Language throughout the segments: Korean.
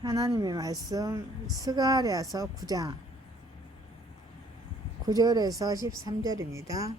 하나님의 말씀 스가랴서 9장 9절에서 13절입니다.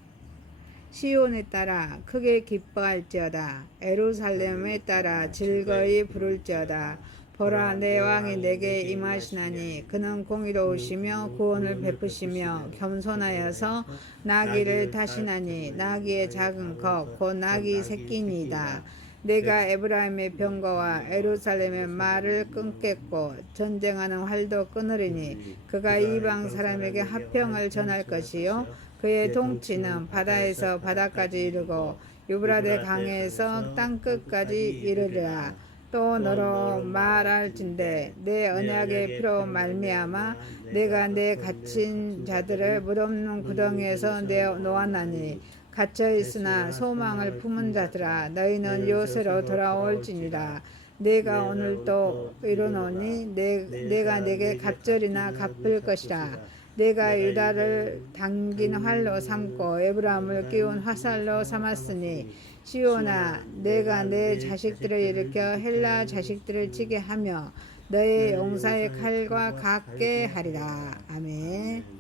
시온에 따라 크게 기뻐할지어다. 예루살렘에 따라 즐거이 부를지어다. 보라, 내 왕이 내게 임하시나니 그는 공의로우시며 구원을 베푸시며 겸손하여서 나귀를 타시나니 나귀의 작은 것 곧 나귀 새끼니이다. 내가 에브라임의 병거와 예루살렘의 말을 끊겠고 전쟁하는 활도 끊으리니 그가 이방 사람에게 화평을 전할 것이요 그의 통치는 바다에서 바다까지 이르고 유브라데 강에서 땅끝까지 이르리라. 또 너로 말할진대 내 언약의 피로 말미암아 내가 내 갇힌 자들을 무덤는 구덩이에서 내놓았나니 갇혀 있으나 소망을 품은 자들아 너희는 요새로 돌아올지니라. 내가 오늘 또 이르노니 내가 내게 갑절이나 갚을 것이라. 내가 유다를 당긴 활로 삼고 에브라임을 끼운 화살로 삼았으니 시온아 내가 내 자식들을 일으켜 헬라 자식들을 치게 하며 너의 용사의 칼과 같게 하리라. 아멘.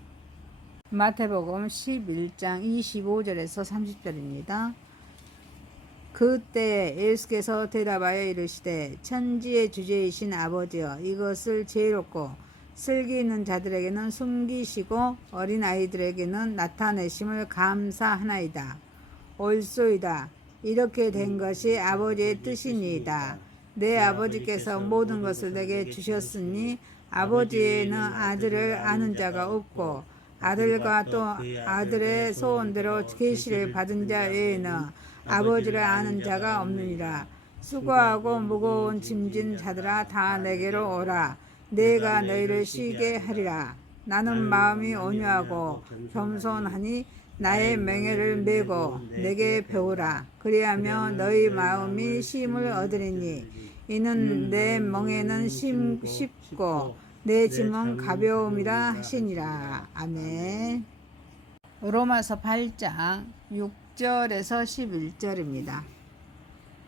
마태복음 11장 25절에서 30절입니다. 그때 예수께서 대답하여 이르시되 천지의 주제이신 아버지여 이것을 지혜롭고 슬기 있는 자들에게는 숨기시고 어린아이들에게는 나타내심을 감사하나이다. 옳소이다. 이렇게 된 것이 아버지의 뜻이니이다. 내 아버지께서 모든 것을 내게 주셨으니 아버지에는 아들을 아는 자가 없고 아들과 또 아들의 소원대로 계시를 받은 자 외에는 아버지를 아는 자가 없느니라. 수고하고 무거운 짐진 자들아 다 내게로 오라. 내가 너희를 쉬게 하리라. 나는 마음이 온유하고 겸손하니 나의 맹해를 메고 내게 배우라. 그리하면 너희 마음이 쉼을 얻으리니 이는 내 멍에는 쉽고 내 짐은 가벼움이라 하시니라. 아멘. 로마서 8장 6절에서 11절입니다.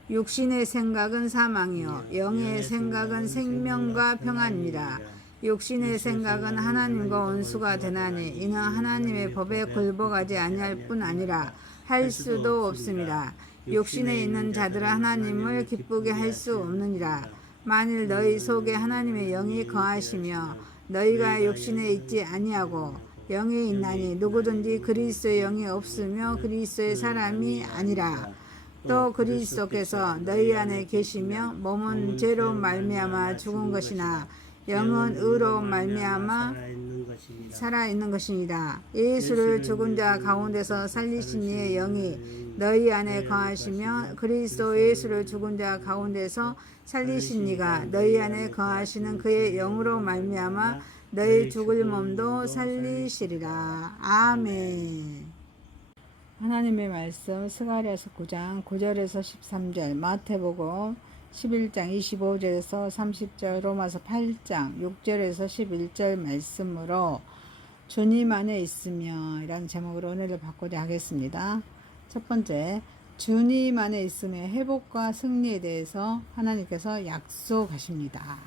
육신의 생각은 사망이요 영의 생각은 생명과 평안이라. 육신의 생각은 하나님과 원수가 되나니 이는 하나님의 법에 굴복하지 아니할 뿐 아니라 할 수도 없습니다. 육신에 있는 자들은 하나님을 기쁘게 할 수 없느니라. 만일 너희 속에 하나님의 영이 거하시며 너희가 육신에 있지 아니하고 영에 있나니 누구든지 그리스도의 영이 없으며 그리스도의 사람이 아니라. 또 그리스도께서 너희 안에 계시며 몸은 죄로 말미암아 죽은 것이나 영은 의로 말미암아 살아있는 것이니라. 예수를 죽은 자 가운데서 살리신 이의 영이 너희 안에 거하시며 그리스도 예수를 죽은 자 가운데서 살리신 이가 너희 안에 거하시는 그의 영으로 말미암아 너희 죽을 몸도 살리시리라. 아멘. 하나님의 말씀 스가랴서 9장 9절에서 13절, 마태복음 11장 25절에서 30절, 로마서 8장 6절에서 11절 말씀으로 주님 안에 있으며 이라는 제목으로 은혜를 받고자 하겠습니다. 첫 번째, 주님 안에 있으며 회복과 승리에 대해서 하나님께서 약속하십니다.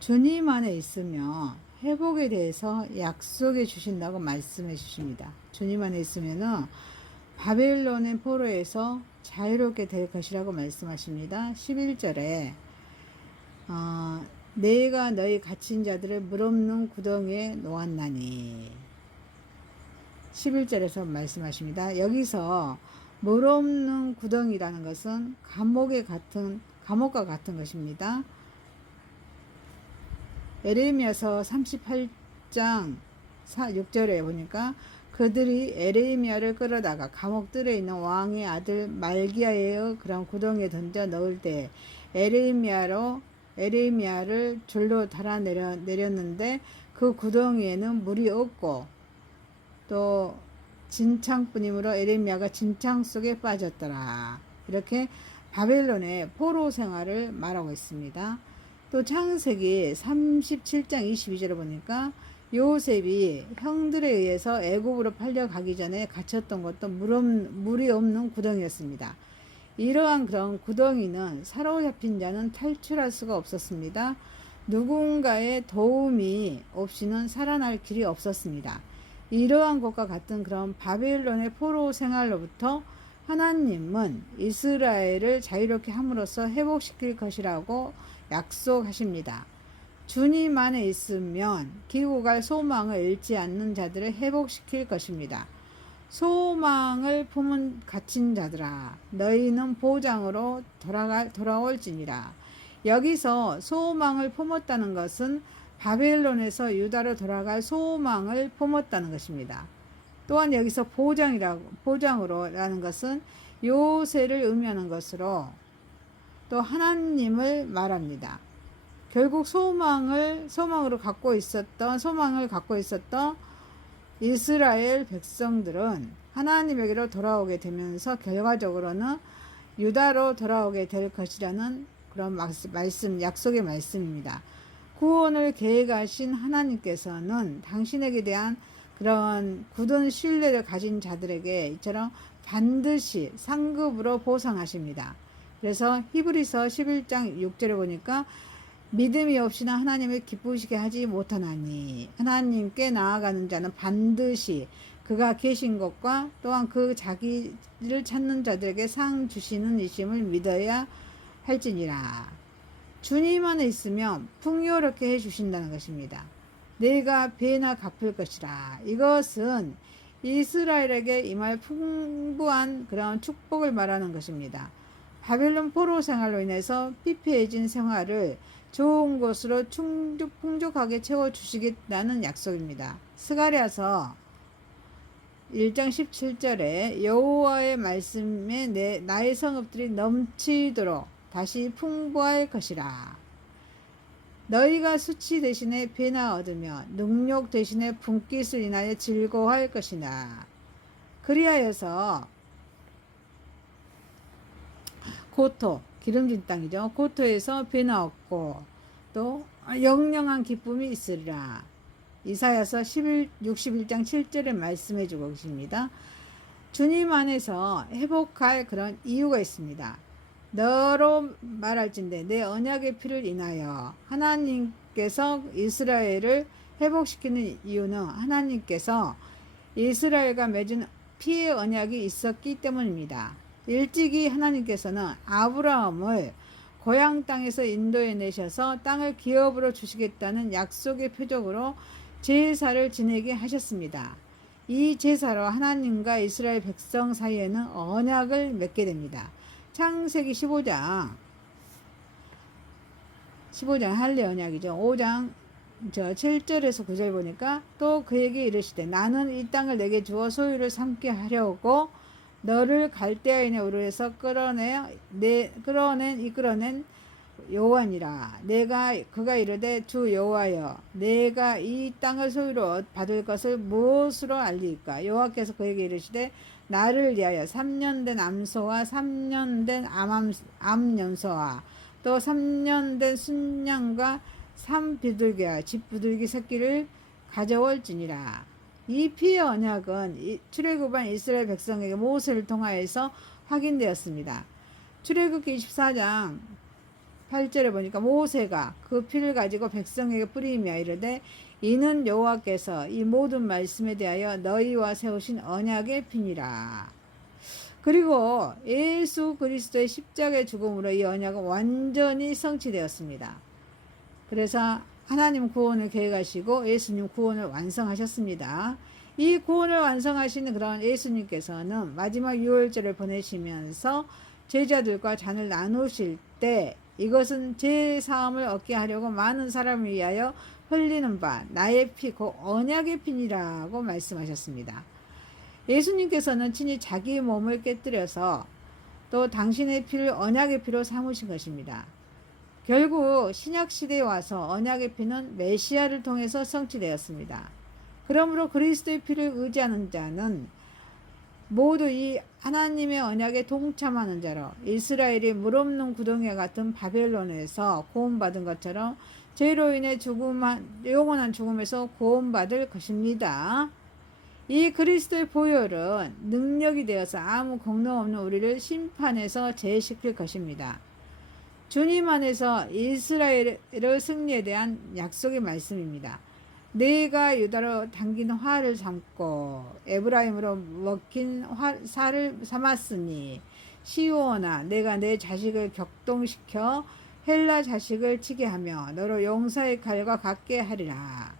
주님 안에 있으며 회복에 대해서 약속해 주신다고 말씀해 주십니다. 주님 안에 있으면은 바벨론의 포로에서 자유롭게 될 것이라고 말씀하십니다. 11절에 내가 너희 갇힌 자들을 물없는 구덩이에 놓았나니 11절에서 말씀하십니다. 여기서 물없는 구덩이라는 것은 감옥과 같은 것입니다. 에레미야서 38장 6절에 보니까 그들이 에레미야를 끌어다가 감옥들에 있는 왕의 아들 말기야의 그런 구덩이에 던져 넣을 때 에레미야를 줄로 달아 내렸는데 그 구덩이에는 물이 없고 또 진창뿐이므로 에레미야가 진창 속에 빠졌더라. 이렇게 바벨론의 포로 생활을 말하고 있습니다. 또 창세기 37장 22절을 보니까 요셉이 형들에 의해서 애굽으로 팔려가기 전에 갇혔던 것도 물이 없는 구덩이였습니다. 이러한 그런 구덩이는 사로잡힌 자는 탈출할 수가 없었습니다. 누군가의 도움이 없이는 살아날 길이 없었습니다. 이러한 것과 같은 그런 바벨론의 포로 생활로부터 하나님은 이스라엘을 자유롭게 함으로써 회복시킬 것이라고 약속하십니다. 주님 안에 있으면 기고 갈 소망을 잃지 않는 자들을 회복시킬 것입니다. 소망을 품은 갇힌 자들아, 너희는 보장으로 돌아올지니라. 여기서 소망을 품었다는 것은 바벨론에서 유다로 돌아갈 소망을 품었다는 것입니다. 또한 여기서 보장으로라는 것은 요새를 의미하는 것으로 또 하나님을 말합니다. 결국 소망을 갖고 있었던 이스라엘 백성들은 하나님에게로 돌아오게 되면서 결과적으로는 유다로 돌아오게 될 것이라는 그런 약속의 말씀입니다. 구원을 계획하신 하나님께서는 당신에게 대한 그런 굳은 신뢰를 가진 자들에게 이처럼 반드시 상급으로 보상하십니다. 그래서 히브리서 11장 6절에 보니까 믿음이 없이는 하나님을 기쁘시게 하지 못하나니 하나님께 나아가는 자는 반드시 그가 계신 것과 또한 그 자기를 찾는 자들에게 상 주시는 이심을 믿어야 할지니라. 주님 안에 있으면 풍요롭게 해주신다는 것입니다. 내가 배나 갚을 것이라. 이것은 이스라엘에게 임할 풍부한 그런 축복을 말하는 것입니다. 바벨론 포로 생활로 인해서 피폐해진 생활을 좋은 것으로 풍족하게 채워주시겠다는 약속입니다. 스가랴서 1장 17절에 여호와의 말씀에 나의 성읍들이 넘치도록 다시 풍부할 것이라. 너희가 수치 대신에 배나 얻으며 능욕 대신에 분깃을 인하여 즐거워할 것이나. 그리하여서 고토, 기름진 땅이죠. 고토에서 배나 얻고 또 영영한 기쁨이 있으리라. 이사야서 61장 7절에 말씀해 주고 계십니다. 주님 안에서 회복할 그런 이유가 있습니다. 너로 말할진대 내 언약의 피를 인하여. 하나님께서 이스라엘을 회복시키는 이유는 하나님께서 이스라엘과 맺은 피의 언약이 있었기 때문입니다. 일찍이 하나님께서는 아브라함을 고향 땅에서 인도해 내셔서 땅을 기업으로 주시겠다는 약속의 표적으로 제사를 지내게 하셨습니다. 이 제사로 하나님과 이스라엘 백성 사이에는 언약을 맺게 됩니다. 창세기 15장 할례 언약이죠. 5장 7절에서 9절 보니까 또 그에게 이르시되 나는 이 땅을 내게 주어 소유를 삼게 하려고 너를 갈대아인의 우르에서 이끌어낸 여호와니라. 그가 이르되 주 여호와여 내가 이 땅을 소유로 받을 것을 무엇으로 알리까? 여호와께서 그에게 이르시되 나를 위하여 3년 된 암소와 3년 된 암염소와 또 3년 된 순양과 3비둘기와 집비둘기 새끼를 가져올지니라. 이 피의 언약은 출애굽한 이스라엘 백성에게 모세를 통하여서 확인되었습니다. 출애굽기 24장 8절에 보니까 모세가 그 피를 가지고 백성에게 뿌리며 이르되 이는 여호와께서 이 모든 말씀에 대하여 너희와 세우신 언약의 피니라. 그리고 예수 그리스도의 십자가의 죽음으로 이 언약은 완전히 성취되었습니다. 그래서 하나님 구원을 계획하시고 예수님 구원을 완성하셨습니다. 이 구원을 완성하시는 그런 예수님께서는 마지막 유월절을 보내시면서 제자들과 잔을 나누실 때 이것은 제 사함을 얻게 하려고 많은 사람을 위하여 흘리는 바 나의 피 곧 언약의 피니라고 말씀하셨습니다. 예수님께서는 친히 자기 몸을 깨뜨려서 또 당신의 피를 언약의 피로 삼으신 것입니다. 결국 신약시대에 와서 언약의 피는 메시아를 통해서 성취되었습니다. 그러므로 그리스도의 피를 의지하는 자는 모두 이 하나님의 언약에 동참하는 자로 이스라엘이 물없는 구덩이와 같은 바벨론에서 구원받은 것처럼 죄로 인해 영원한 죽음에서 구원받을 것입니다. 이 그리스도의 보혈은 능력이 되어서 아무 공로 없는 우리를 심판에서 제시킬 것입니다. 주님 안에서 이스라엘의 승리에 대한 약속의 말씀입니다. 내가 유다로 당긴 활을 삼고 에브라임으로 먹힌 살을 삼았으니 시온아 내가 내 자식을 격동시켜 헬라 자식을 치게 하며 너로 용사의 칼과 같게 하리라.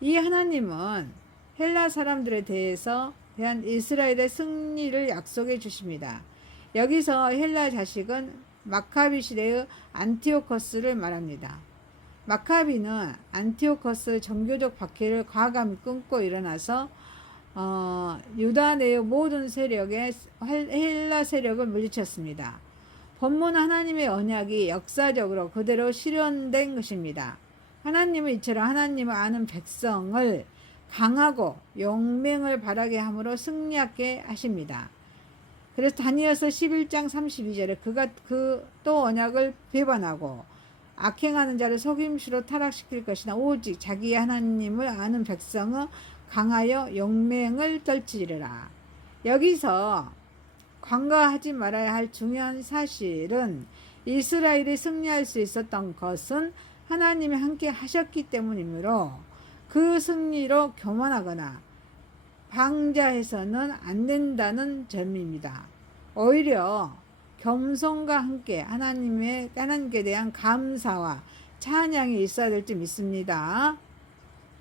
이 하나님은 헬라 사람들에 대한 이스라엘의 승리를 약속해 주십니다. 여기서 헬라 자식은 마카비 시대의 안티오코스를 말합니다. 마카비는 안티오코스 종교적 박해를 과감히 끊고 일어나서 유다 내의 모든 세력의 헬라 세력을 물리쳤습니다. 본문 하나님의 언약이 역사적으로 그대로 실현된 것입니다. 하나님은 이처럼 하나님을 아는 백성을 강하고 용맹을 바라게 함으로 승리하게 하십니다. 그래서 다니엘서 11장 32절에 그가 또 언약을 배반하고 악행하는 자를 속임수로 타락시킬 것이나 오직 자기의 하나님을 아는 백성은 강하여 용맹을 떨치리라. 여기서 간과하지 말아야 할 중요한 사실은 이스라엘이 승리할 수 있었던 것은 하나님이 함께 하셨기 때문이므로 그 승리로 교만하거나 방자해서는 안 된다는 점입니다. 오히려 겸손과 함께 하나님께 대한 감사와 찬양이 있어야 될 줄 믿습니다.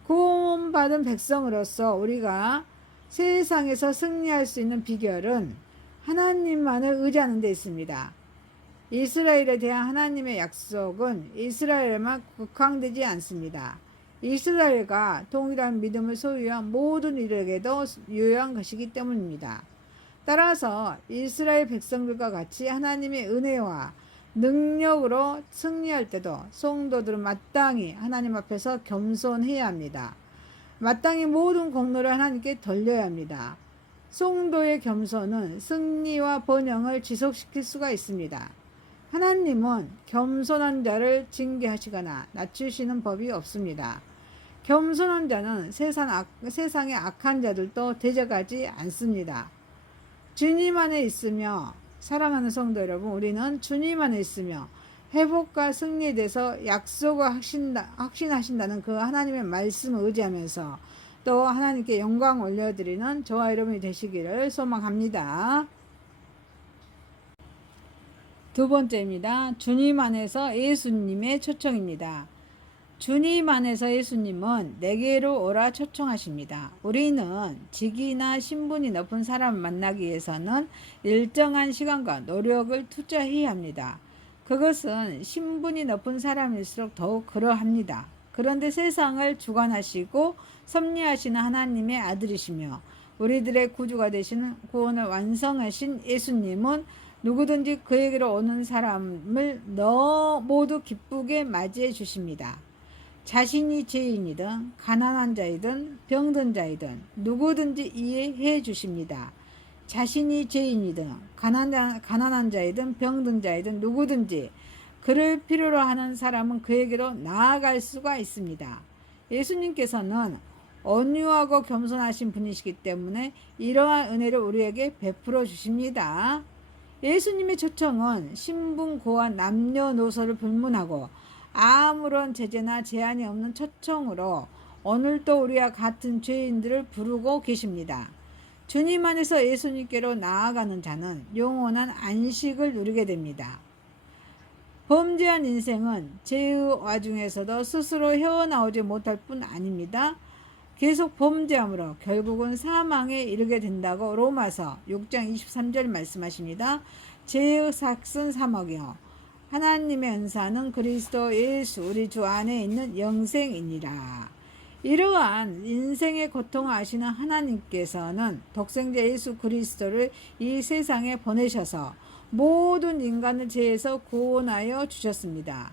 구원받은 백성으로서 우리가 세상에서 승리할 수 있는 비결은 하나님만을 의지하는 데 있습니다. 이스라엘에 대한 하나님의 약속은 이스라엘에만 국한되지 않습니다. 이스라엘과 동일한 믿음을 소유한 모든 이들에게도 유효한 것이기 때문입니다. 따라서 이스라엘 백성들과 같이 하나님의 은혜와 능력으로 승리할 때도 성도들은 마땅히 하나님 앞에서 겸손해야 합니다. 마땅히 모든 공로를 하나님께 돌려야 합니다. 성도의 겸손은 승리와 번영을 지속시킬 수가 있습니다. 하나님은 겸손한 자를 징계하시거나 낮추시는 법이 없습니다. 겸손한 자는 세상의 악한 자들도 대적하지 않습니다. 주님 안에 있으며 사랑하는 성도 여러분, 우리는 주님 안에 있으며 회복과 승리에 대해서 약속을 확신하신다는 그 하나님의 말씀을 의지하면서 또 하나님께 영광 올려드리는 저와 여러분이 되시기를 소망합니다. 두 번째입니다. 주님 안에서 예수님의 초청입니다. 주님 안에서 예수님은 내게로 오라 초청하십니다. 우리는 직위나 신분이 높은 사람을 만나기 위해서는 일정한 시간과 노력을 투자해야 합니다. 그것은 신분이 높은 사람일수록 더욱 그러합니다. 그런데 세상을 주관하시고 섭리하시는 하나님의 아들이시며 우리들의 구주가 되시는 구원을 완성하신 예수님은 누구든지 그에게로 오는 사람을 모두 기쁘게 맞이해 주십니다. 자신이 죄인이든 가난한 자이든 병든 자이든 누구든지 이해해 주십니다. 자신이 죄인이든 가난한 자이든 병든 자이든 누구든지 그를 필요로 하는 사람은 그에게로 나아갈 수가 있습니다. 예수님께서는 온유하고 겸손하신 분이시기 때문에 이러한 은혜를 우리에게 베풀어 주십니다. 예수님의 초청은 신분, 고한, 남녀노소를 불문하고 아무런 제재나 제한이 없는 초청으로 오늘도 우리와 같은 죄인들을 부르고 계십니다. 주님 안에서 예수님께로 나아가는 자는 영원한 안식을 누리게 됩니다. 범죄한 인생은 죄의 와중에서도 스스로 헤어나오지 못할 뿐 아닙니다. 계속 범죄함으로 결국은 사망에 이르게 된다고 로마서 6장 23절 말씀하십니다. 죄의 삭은 사망이요 하나님의 은사는 그리스도 예수 우리 주 안에 있는 영생이니라. 이러한 인생의 고통을 아시는 하나님께서는 독생자 예수 그리스도를 이 세상에 보내셔서 모든 인간을 죄에서 구원하여 주셨습니다.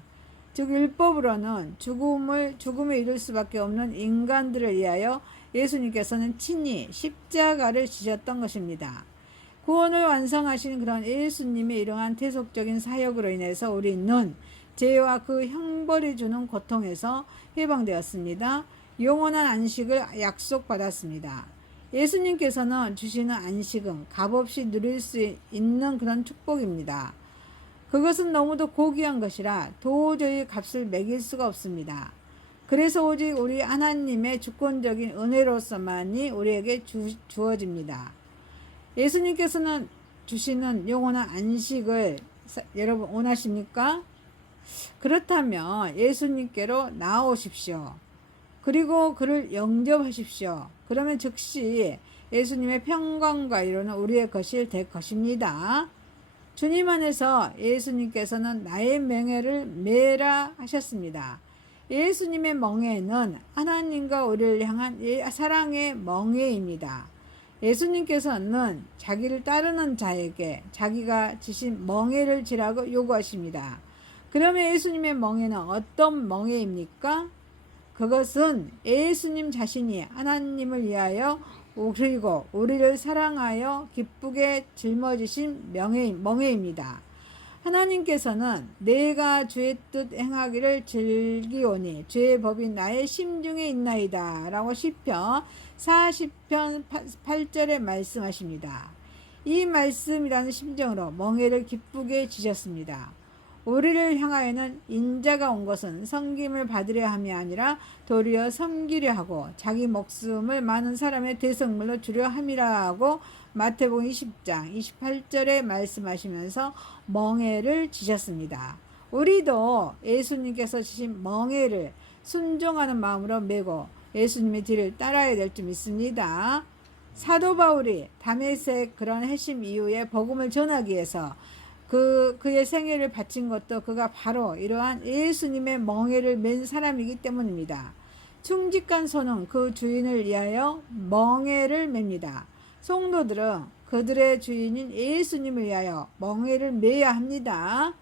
즉 율법으로는 죽음에 이를 수밖에 없는 인간들을 위하여 예수님께서는 친히 십자가를 지셨던 것입니다. 구원을 완성하신 그런 예수님의 이러한 대속적인 사역으로 인해서 우리는 죄와 그 형벌이 주는 고통에서 해방되었습니다. 영원한 안식을 약속받았습니다. 예수님께서는 주시는 안식은 값없이 누릴 수 있는 그런 축복입니다. 그것은 너무도 고귀한 것이라 도저히 값을 매길 수가 없습니다. 그래서 오직 우리 하나님의 주권적인 은혜로서만이 우리에게 주어집니다. 예수님께서는 주시는 영원한 안식을 여러분 원하십니까? 그렇다면 예수님께로 나아오십시오. 그리고 그를 영접하십시오. 그러면 즉시 예수님의 평강과 위로는 우리의 것이 될 것입니다. 주님 안에서 예수님께서는 나의 맹해를 메라 하셨습니다. 예수님의 멍에는 하나님과 우리를 향한 사랑의 멍에입니다. 예수님께서는 자기를 따르는 자에게 자기가 지신 멍에를 지라고 요구하십니다. 그러면 예수님의 멍에는 어떤 멍에입니까? 그것은 예수님 자신이 하나님을 위하여 그리고 우리를 사랑하여 기쁘게 짊어지신 멍에입니다. 하나님께서는 내가 주의 뜻 행하기를 즐기오니 주의 법이 나의 심중에 있나이다 라고 시편 40편 8절에 말씀하십니다. 이 말씀이라는 심정으로 멍에를 기쁘게 지셨습니다. 우리를 향하여는 인자가 온 것은 섬김을 받으려 함이 아니라 도리어 섬기려 하고 자기 목숨을 많은 사람의 대성물로 주려 함이라고 마태복음 20장 28절에 말씀하시면서 멍에를 지셨습니다. 우리도 예수님께서 지신 멍에를 순종하는 마음으로 메고 예수님의 뒤를 따라야 될 줄 믿습니다. 사도 바울이 다메섹 그런 해심 이후에 복음을 전하기 위해서 그의 생애를 바친 것도 그가 바로 이러한 예수님의 멍에를 맨 사람이기 때문입니다. 충직한 소는 그 주인을 위하여 멍에를 맵니다. 성도들은 그들의 주인인 예수님을 위하여 멍에를 매야 합니다.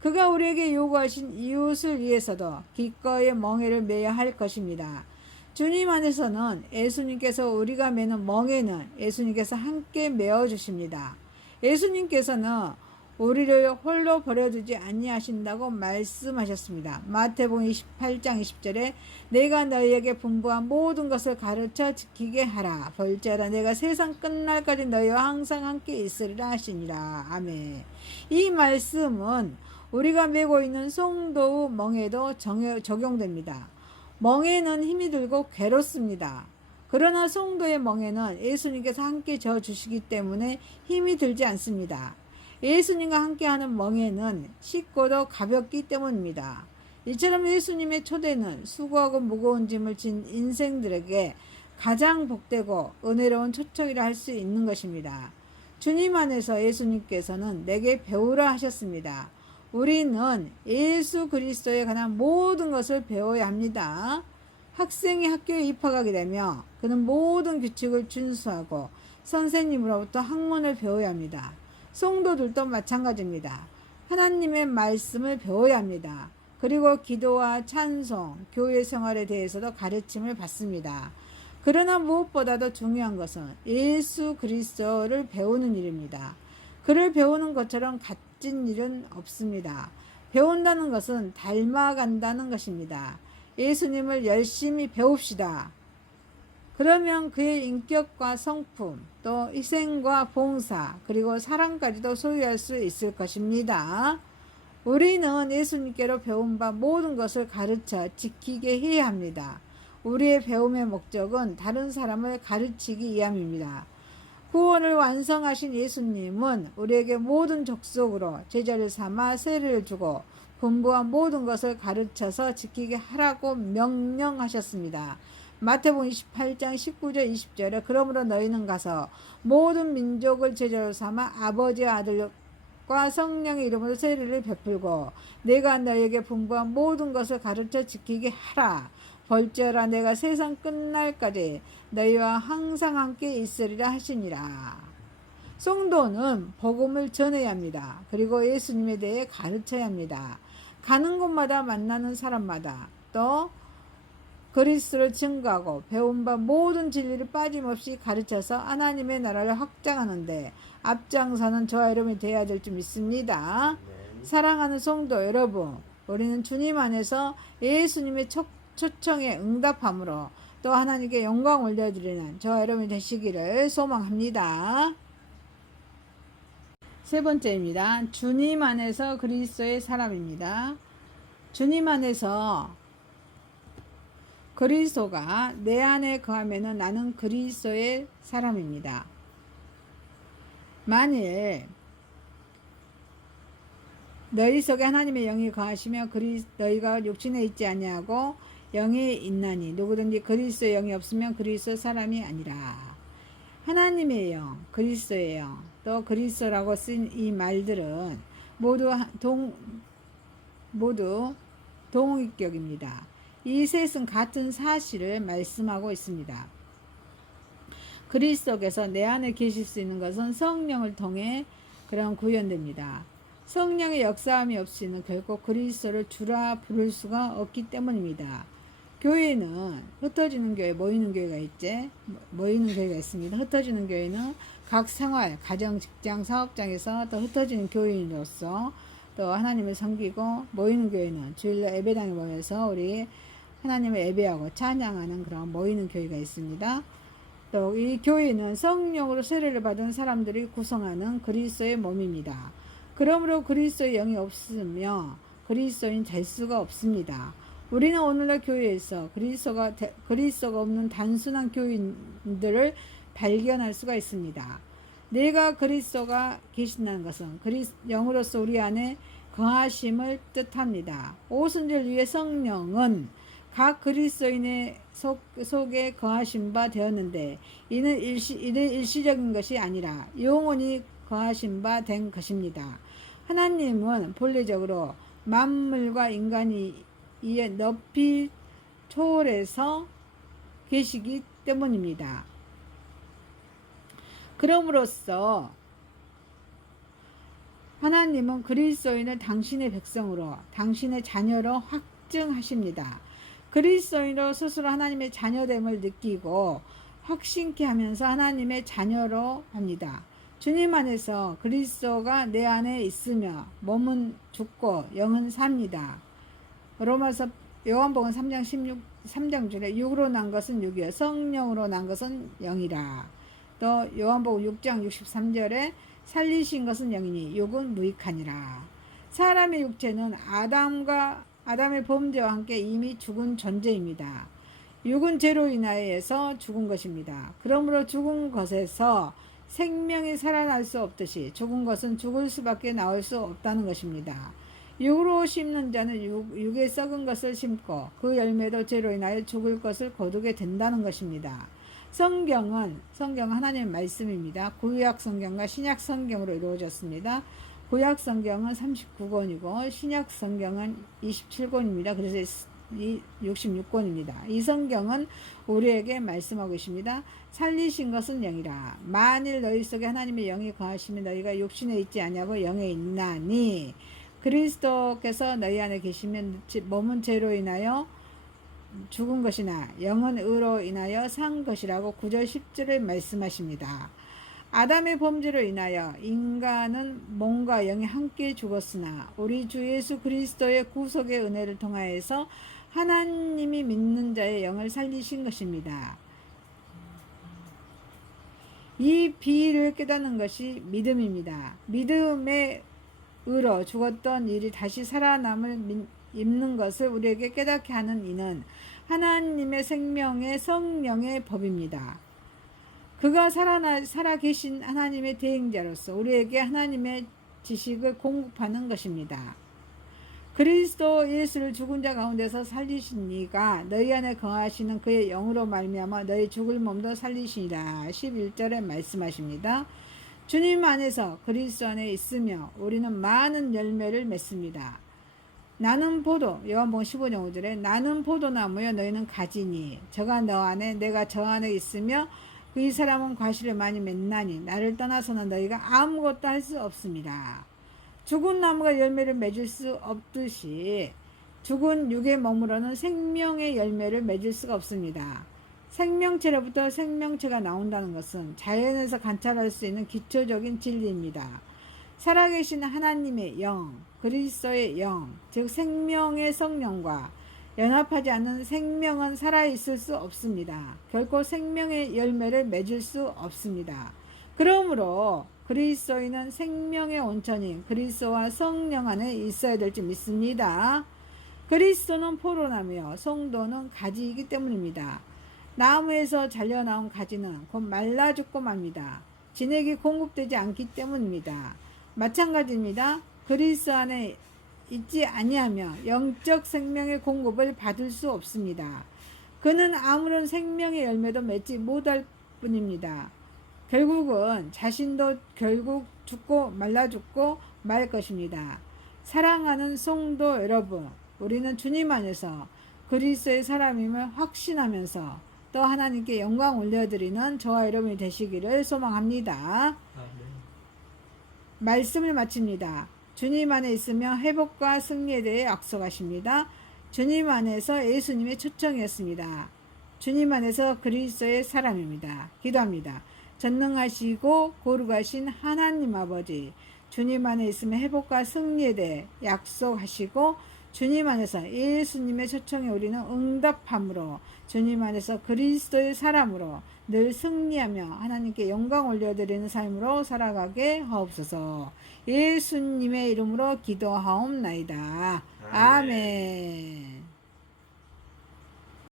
그가 우리에게 요구하신 이웃을 위해서도 기꺼이 멍에를 매야 할 것입니다. 주님 안에서는 예수님께서 우리가 매는 멍에는 예수님께서 함께 메어 주십니다. 예수님께서는 우리를 홀로 버려두지 아니하신다고 말씀하셨습니다. 마태복음 28장 20절에 내가 너희에게 분부한 모든 것을 가르쳐 지키게 하라. 볼지어다 내가 세상 끝날까지 너희와 항상 함께 있으리라 하시니라. 아멘. 이 말씀은 우리가 메고 있는 성도의 멍에도 적용됩니다. 멍에는 힘이 들고 괴롭습니다. 그러나 성도의 멍에는 예수님께서 함께 져 주시기 때문에 힘이 들지 않습니다. 예수님과 함께하는 멍에는 쉽고도 가볍기 때문입니다. 이처럼 예수님의 초대는 수고하고 무거운 짐을 진 인생들에게 가장 복되고 은혜로운 초청이라 할 수 있는 것입니다. 주님 안에서 예수님께서는 내게 배우라 하셨습니다. 우리는 예수 그리스도에 관한 모든 것을 배워야 합니다. 학생이 학교에 입학하게 되면 그는 모든 규칙을 준수하고 선생님으로부터 학문을 배워야 합니다. 성도들도 마찬가지입니다. 하나님의 말씀을 배워야 합니다. 그리고 기도와 찬송, 교회 생활에 대해서도 가르침을 받습니다. 그러나 무엇보다도 중요한 것은 예수 그리스도를 배우는 일입니다. 그를 배우는 것처럼 값진 일은 없습니다. 배운다는 것은 닮아간다는 것입니다. 예수님을 열심히 배웁시다. 그러면 그의 인격과 성품, 또 희생과 봉사, 그리고 사랑까지도 소유할 수 있을 것입니다. 우리는 예수님께로 배운 바 모든 것을 가르쳐 지키게 해야 합니다. 우리의 배움의 목적은 다른 사람을 가르치기 위함입니다. 구원을 완성하신 예수님은 우리에게 모든 족속으로 제자를 삼아 세례를 주고 분부한 모든 것을 가르쳐서 지키게 하라고 명령하셨습니다. 마태복음 28장 19절 20절에 그러므로 너희는 가서 모든 민족을 제자로 삼아 아버지와 아들과 성령의 이름으로 세례를 베풀고 내가 너희에게 분부한 모든 것을 가르쳐 지키게 하라. 볼지어다 내가 세상 끝날까지 너희와 항상 함께 있으리라 하시니라. 성도는 복음을 전해야 합니다. 그리고 예수님에 대해 가르쳐야 합니다. 가는 곳마다 만나는 사람마다 또 그리스도를 증거하고 배운 바 모든 진리를 빠짐없이 가르쳐서 하나님의 나라를 확장하는데 앞장서는 저와 여러분이 되어야 될 줄 믿습니다. 사랑하는 성도 여러분, 우리는 주님 안에서 예수님의 초청에 응답함으로 또 하나님께 영광 올려드리는 저와 여러분이 되시기를 소망합니다. 세 번째입니다. 주님 안에서 그리스도의 사람입니다. 주님 안에서 그리스도가 내 안에 거하면은 나는 그리스도의 사람입니다. 만일 너희 속에 하나님의 영이 거하시며 너희가 육신에 있지 아니하고 영에 있나니 누구든지 그리스도의 영이 없으면 그리스도 사람이 아니라. 하나님의 영, 그리스도의 영, 또 그리스도라고 쓴 이 말들은 모두 동의격입니다. 이 셋은 같은 사실을 말씀하고 있습니다. 그리스도께서 내 안에 계실 수 있는 것은 성령을 통해 그런 구현됩니다. 성령의 역사함이 없이는 결코 그리스도를 주라 부를 수가 없기 때문입니다. 교회는 흩어지는 교회, 모이는 교회가 있지. 모이는 교회가 있습니다. 흩어지는 교회는 각 생활, 가정, 직장, 사업장에서 또 흩어지는 교인으로서 또 하나님을 섬기고, 모이는 교회는 주일날 예배당에 모여서 우리 하나님을 예배하고 찬양하는 그런 모이는 교회가 있습니다. 또 이 교회는 성령으로 세례를 받은 사람들이 구성하는 그리스도의 몸입니다. 그러므로 그리스도의 영이 없으며 그리스도인 될 수가 없습니다. 우리는 오늘날 교회에서 그리스도가 없는 단순한 교인들을 발견할 수가 있습니다. 내가 그리스도가 계신다는 것은 영으로서 우리 안에 거하심을 뜻합니다. 오순절 위에 성령은 각 그리스도인의 속에 거하신 바 되었는데 이는 일시적인 것이 아니라 영원히 거하신 바 된 것입니다. 하나님은 본래적으로 만물과 인간이 이에 높이 초월해서 계시기 때문입니다. 그럼으로써 하나님은 그리스도인을 당신의 백성으로, 당신의 자녀로 확증하십니다. 그리스도인으로 스스로 하나님의 자녀됨을 느끼고 확신케 하면서 하나님의 자녀로 합니다. 주님 안에서 그리스도가 내 안에 있으며 몸은 죽고 영은 삽니다. 요한복음 3장 중에 육으로 난 것은 육이요 성령으로 난 것은 영이라. 또 요한복음 6장 63절에 살리신 것은 영이니 육은 무익하니라. 사람의 육체는 아담의 범죄와 함께 이미 죽은 존재입니다. 육은 죄로 인하여서 죽은 것입니다. 그러므로 죽은 것에서 생명이 살아날 수 없듯이 죽은 것은 죽을 수밖에 나올 수 없다는 것입니다. 육으로 심는 자는 육에 썩은 것을 심고 그 열매도 죄로 인하여 죽을 것을 거두게 된다는 것입니다. 성경은 하나님의 말씀입니다. 구약 성경과 신약 성경으로 이루어졌습니다. 구약 성경은 39권이고 신약 성경은 27권입니다. 그래서 66권입니다. 이 성경은 우리에게 말씀하고 계십니다. 살리신 것은 영이라. 만일 너희 속에 하나님의 영이 거하시면 너희가 육신에 있지 아니하고 영에 있나니 그리스도께서 너희 안에 계시면 몸은 죄로 인하여 죽은 것이나 영은 의로 인하여 산 것이라고 9절 10절에 말씀하십니다. 아담의 범죄로 인하여 인간은 몸과 영이 함께 죽었으나 우리 주 예수 그리스도의 구속의 은혜를 통하여서 하나님이 믿는 자의 영을 살리신 것입니다. 이 비를 깨닫는 것이 믿음입니다. 믿음의 의로 죽었던 일이 다시 살아남을 입는 것을 우리에게 깨닫게 하는 이는 하나님의 생명의 성령의 법입니다. 그가 살아계신 하나님의 대행자로서 우리에게 하나님의 지식을 공급하는 것입니다. 그리스도 예수를 죽은 자 가운데서 살리신 이가 너희 안에 거하시는 그의 영으로 말미암아 너희 죽을 몸도 살리시니라. 11절에 말씀하십니다. 주님 안에서 그리스도 안에 있으며 우리는 많은 열매를 맺습니다. 나는 요한복음 15장 5절에 나는 포도나무여 너희는 가지니 저가 너 안에 내가 저 안에 있으며 이 사람은 과실을 많이 맺나니 나를 떠나서는 너희가 아무것도 할 수 없습니다. 죽은 나무가 열매를 맺을 수 없듯이 죽은 육의 몸으로는 생명의 열매를 맺을 수가 없습니다. 생명체로부터 생명체가 나온다는 것은 자연에서 관찰할 수 있는 기초적인 진리입니다. 살아계신 하나님의 영, 그리스도의 영, 즉 생명의 성령과 연합하지 않는 생명은 살아있을 수 없습니다. 결코 생명의 열매를 맺을 수 없습니다. 그러므로 그리스도인은 생명의 온천인 그리스도와 성령 안에 있어야 될 줄 믿습니다. 그리스도는 포도나무요 성도는 가지이기 때문입니다. 나무에서 잘려나온 가지는 곧 말라 죽고 맙니다. 진액이 공급되지 않기 때문입니다. 마찬가지입니다. 그리스도 안에 있지 아니하며 영적 생명의 공급을 받을 수 없습니다. 그는 아무런 생명의 열매도 맺지 못할 뿐입니다. 결국은 자신도 결국 죽고 말라 죽고 말 것입니다. 사랑하는 성도 여러분, 우리는 주님 안에서 그리스도의 사람임을 확신하면서 또 하나님께 영광 올려드리는 저와 여러분이 되시기를 소망합니다. 말씀을 마칩니다. 주님 안에 있으며 회복과 승리에 대해 약속하십니다. 주님 안에서 예수님의 초청이었습니다. 주님 안에서 그리스도의 사람입니다. 기도합니다. 전능하시고 거룩하신 하나님 아버지, 주님 안에 있으면 회복과 승리에 대해 약속하시고 주님 안에서 예수님의 초청에 우리는 응답함으로 주님 안에서 그리스도의 사람으로 늘 승리하며 하나님께 영광 올려드리는 삶으로 살아가게 하옵소서. 예수님의 이름으로 기도하옵나이다. 아멘.